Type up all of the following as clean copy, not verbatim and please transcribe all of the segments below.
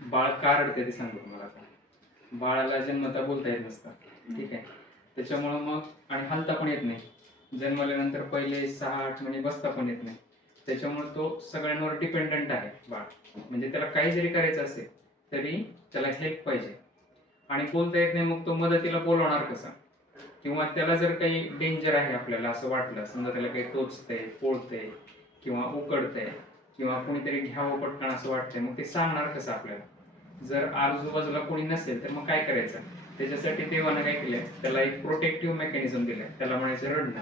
बाळ का रडते ते सांगतो तुम्हाला आता. बाळाला जन्मता बोलता येत नसतं, ठीक आहे. त्याच्यामुळं मग आणि हलता पण येत नाही. जन्मल्यानंतर पहिले 6-8 महिने बसता पण येत नाही. त्याच्यामुळे तो सगळ्यांवर डिपेंडंट आहे बाळ. म्हणजे त्याला काही जरी करायचं असेल तरी त्याला हेल्प पाहिजे. आणि बोलता येत नाही, मग तो मदतीला बोलवणार कसा? किंवा त्याला जर काही डेंजर आहे आपल्याला असं वाटलं, समजा त्याला काही टोचतंय, पोळतंय किंवा उकडतंय किंवा कोणीतरी घ्यावं पटकन असं वाटतंय, मग ते सांगणार कसं आपल्याला? जर आजूबाजूला कोणी नसेल तर मग काय करायचं? त्याच्यासाठी देवानं काय केलंय, त्याला एक प्रोटेक्टिव्ह मेकॅनिझम दिलंय. त्याला म्हणायचं रडणं.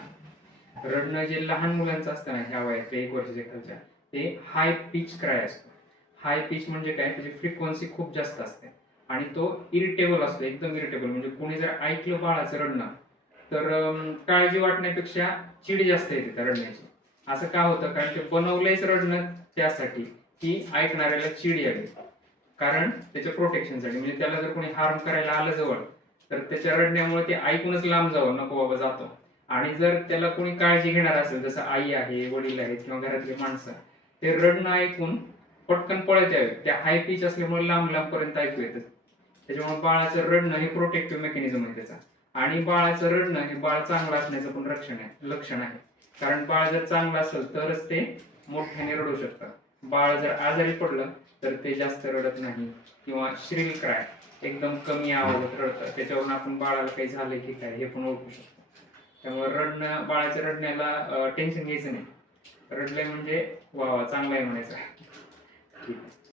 रडणं जे लहान मुलांचं असतं ना, ह्या वयातल्या 1 वर्षाच्या खालच्या, ते हाय पिच क्राय असतो. हाय पिच म्हणजे काय? त्याची फ्रिक्वेन्सी खूप जास्त असते आणि तो इरिटेबल असतो, एकदम इरिटेबल. म्हणजे कोणी जर ऐकलं बाळाचं रडणं तर काळजी वाटण्यापेक्षा चीड जास्त येते त्या रडण्याची. असं का होतं? कारण ते बनवलंयच रडणं त्यासाठी की ऐकणाऱ्याला चीड यावी. कारण त्याच्या प्रोटेक्शनसाठी. म्हणजे त्याला जर कोणी हार्म करायला आलं जवळ तर त्याच्या रडण्यामुळे ते ऐकूनच लांब जावं, नको बाबा जातो. आणि जर त्याला कोणी काळजी घेणार असेल, जसं आई आहे, वडील आहेत किंवा घरातली माणसं, ते रडणं ऐकून पटकन पळत यावे. त्या हाय पिच असल्यामुळे लांब लांबपर्यंत ऐकू येतं. त्याच्यामुळे बाळाचं रडणं हे प्रोटेक्टिव्ह मेकॅनिझम आहे त्याचा. आणि बाळाचं रडणं हे बाळ चांगलं असण्याचं पण लक्षण आहे. कारण बाळ जर चांगलं असेल तरच ते मोठ्याने रडू शकतं. बाळ जर आजारी पडलं तर ते जास्त रडत नाही किंवा श्रील क्राय, एकदम कमी आवाजात रडतं. त्याच्यावरून आपण बाळाला काही झालंय की काय हे पण ओळखू शकतो. त्यामुळे बाळाच्या रडण्याला टेन्शन घ्यायचं नाही. रडलंय म्हणजे वा वा चांगलं आहे म्हणायचं. ठीक आहे.